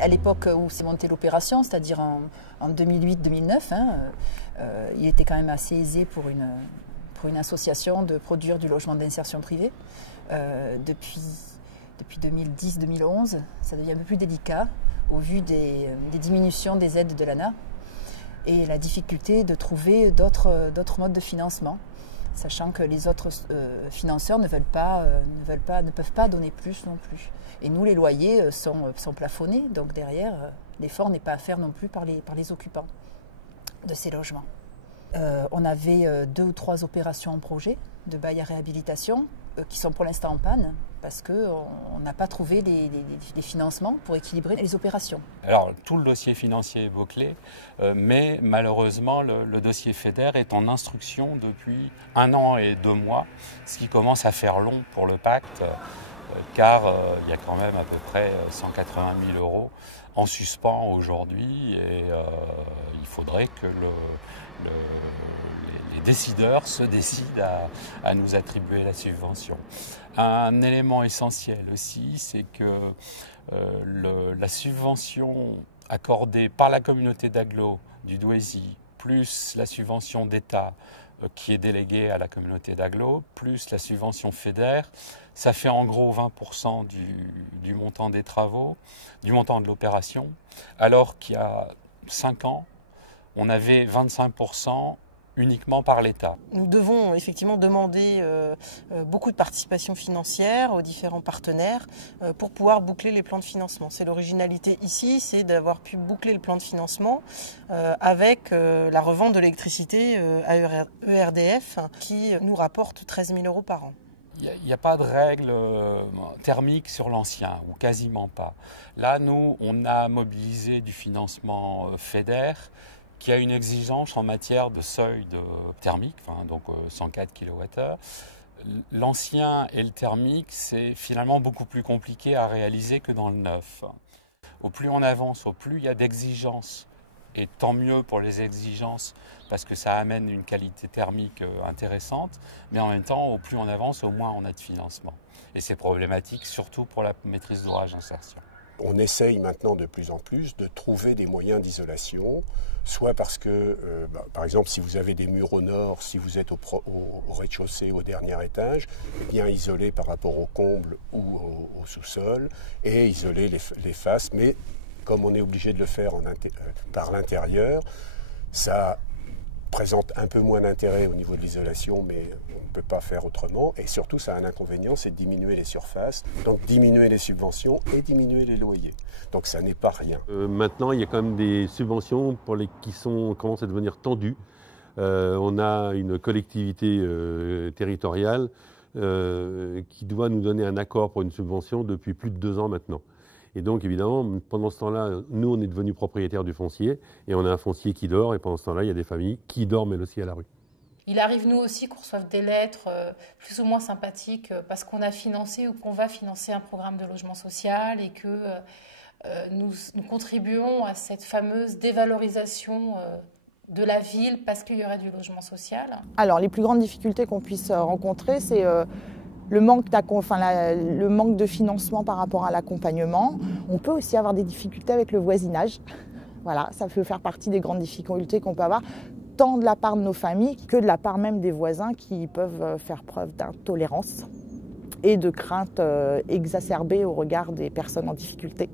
à l'époque où s'est montée l'opération, c'est-à-dire en 2008-2009, hein, il était quand même assez aisé pour une association de produire du logement d'insertion privée. Depuis 2010-2011, ça devient un peu plus délicat au vu des diminutions des aides de l'ANA et la difficulté de trouver d'autres modes de financement, sachant que les autres financeurs ne peuvent pas donner plus non plus. Et nous, les loyers sont plafonnés, donc derrière, l'effort n'est pas à faire non plus par les occupants de ces logements. On avait 2 ou 3 opérations en projet de bail à réhabilitation qui sont pour l'instant en panne parce qu'on n'a pas trouvé les financements pour équilibrer les opérations. Alors tout le dossier financier est bouclé, mais malheureusement le dossier FEDER est en instruction depuis 1 an et 2 mois, ce qui commence à faire long pour le pacte, car il y a quand même à peu près 180 000 € en suspens aujourd'hui et il faudrait que les décideurs se décident à nous attribuer la subvention. Un élément essentiel aussi, c'est que la subvention accordée par la communauté d'agglo du Douaisis, plus la subvention d'État qui est déléguée à la communauté d'agglo, plus la subvention FEDER, ça fait en gros 20% du montant des travaux, du montant de l'opération, alors qu'il y a 5 ans, on avait 25% uniquement par l'État. Nous devons effectivement demander beaucoup de participation financière aux différents partenaires pour pouvoir boucler les plans de financement. C'est l'originalité ici, c'est d'avoir pu boucler le plan de financement avec la revente de l'électricité à ERDF qui nous rapporte 13 000 € par an. Il n'y a pas de règle thermique sur l'ancien, ou quasiment pas. Là, nous, on a mobilisé du financement FEDER, qui a une exigence en matière de seuil thermique, donc 104 kWh. L'ancien et le thermique, c'est finalement beaucoup plus compliqué à réaliser que dans le neuf. Au plus on avance, au plus il y a d'exigences, et tant mieux pour les exigences, parce que ça amène une qualité thermique intéressante, mais en même temps, au plus on avance, au moins on a de financement. Et c'est problématique, surtout pour la maîtrise d'ouvrage d'insertion. On essaye maintenant de plus en plus de trouver des moyens d'isolation, soit parce que, par exemple, si vous avez des murs au nord, si vous êtes au rez-de-chaussée, au dernier étage, bien isoler par rapport au comble ou au sous-sol, et isoler les faces. Mais comme on est obligé de le faire par l'intérieur, ça présente un peu moins d'intérêt au niveau de l'isolation, mais on ne peut pas faire autrement. Et surtout, ça a un inconvénient, c'est de diminuer les surfaces, donc diminuer les subventions et diminuer les loyers. Donc ça n'est pas rien. Maintenant, il y a quand même des subventions qui commencent à devenir tendues. On a une collectivité territoriale qui doit nous donner un accord pour une subvention depuis plus de 2 ans maintenant. Et donc, évidemment, pendant ce temps-là, nous, on est devenus propriétaires du foncier et on a un foncier qui dort. Et pendant ce temps-là, il y a des familles qui dorment, elles aussi, à la rue. Il arrive, nous aussi, qu'on reçoive des lettres plus ou moins sympathiques parce qu'on a financé ou qu'on va financer un programme de logement social et que nous contribuons à cette fameuse dévalorisation de la ville parce qu'il y aurait du logement social. Alors, les plus grandes difficultés qu'on puisse rencontrer, c'est le manque de financement par rapport à l'accompagnement. On peut aussi avoir des difficultés avec le voisinage. Voilà, ça peut faire partie des grandes difficultés qu'on peut avoir, tant de la part de nos familles que de la part même des voisins qui peuvent faire preuve d'intolérance et de crainte exacerbée au regard des personnes en difficulté.